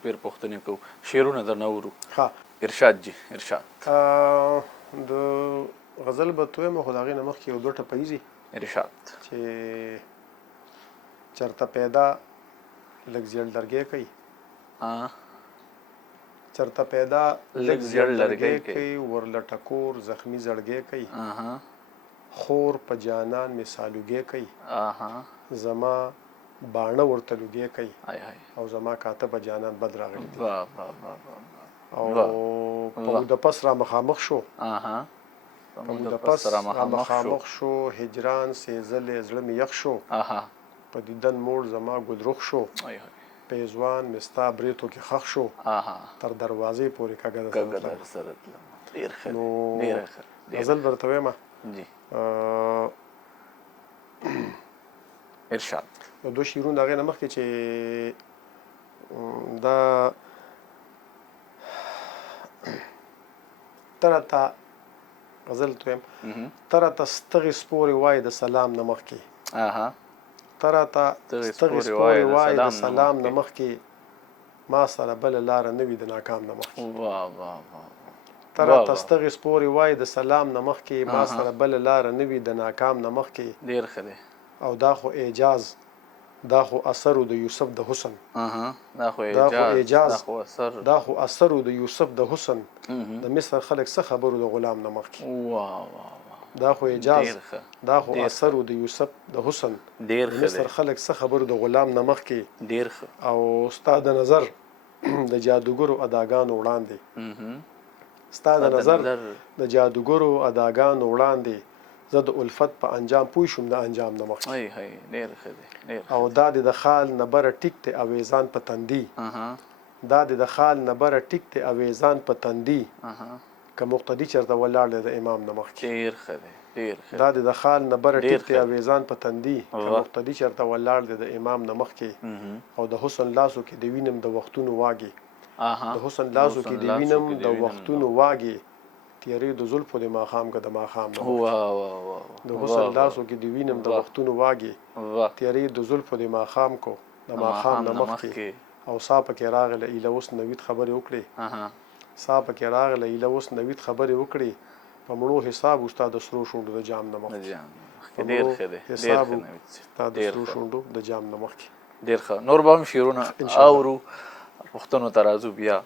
شپیر پوښتنې کوو شعرونه درنه اورو ها ارشاد جي ارشاد د غزل به تویم خو د هغې نه مخکې یو دوه ټپیز دي ارشاد چې چرته پیدا لږ زیړ لرګی کوي چرته پیدا لږ زیړ لرګی کوي ورله ټکور زخمي زړګی کوي خور په جانان مې سالوګی کوي زما باڼه ورته لوګی کوي او زما کاته په جانان بد راغلی دی او په د پس را مخامخ شو په د پس را مخامخ شو هجران سېزلې زړه مې یخ شو په دیدن موړ زما ګلرخ شو پیزوان مې ستا بریتو کې خښ شو تر دروازې پورې کږه درسره تلم نو غزل درته ویمه ارشاد یو دوه شعرونه د هغې نه مخکې چې دا ترته غزل ته ویم ترته ستغې سپورې وایي د سلام نه مخکې ترته ستغې سپورې وایي د سلام نه مخکې ما سره بله لاره نه وي د ناکام نه مخکې ترته ستغې سپورې وایي د سلام نه مخکې ما سره بله لاره نه وي د ناکام نه مخکې ډېر ښه دی او دا خو اعجاز دا خو اثر د یوسف د حسن دا خو اعجاز دا خو اثر د یوسف د حسن د مصر خلک څه خبرو د غلام نه مخکې دا خو اعجاز دا خو اثر د یوسف د حسن د مصر خلک څه خبرو د غلام نه مخکې او ستا د نظر د جادوګرو اداګانو وړاندې ستا د نظر د جادوګرو اداګانو وړاندې زه د الفت په انجام پوه شوم د انجام نه مخکې او دا د خال نه بره ټیک دی اویزان په تندي دا د خال نه بره ټیک دی اویزان په تندي که مقتدي چېرته ولاړ دی د امام نه مخکې دا د خال نه بره ټیک دی اویزان په تندي که مقتدي چېرته ولاړ دی د امام نه مخکې او د حسن لاسو کې د وینم د وختونو واګې د حسن لاسو کې د وینم د وختونو واګې تیارې د زلفو د ماښام که د ماښام نه د حسن لاسو کې د وینم د وختونو واګې تیارې د زلفو د ماښام کو د ماښام نه مخکې او سا پکې راغله ایله اوس نوید خبرې وکړې سا پکې راغله ایله اوس نوید خبرې وکړې په مړو حساب ستا د سرو شونډو د جام نه مخکې حساب ستا د سرو شونډو د جام نه مخکې ډېر ښه نور به هم شعرونه اورو پوښتنو ته راځو بیا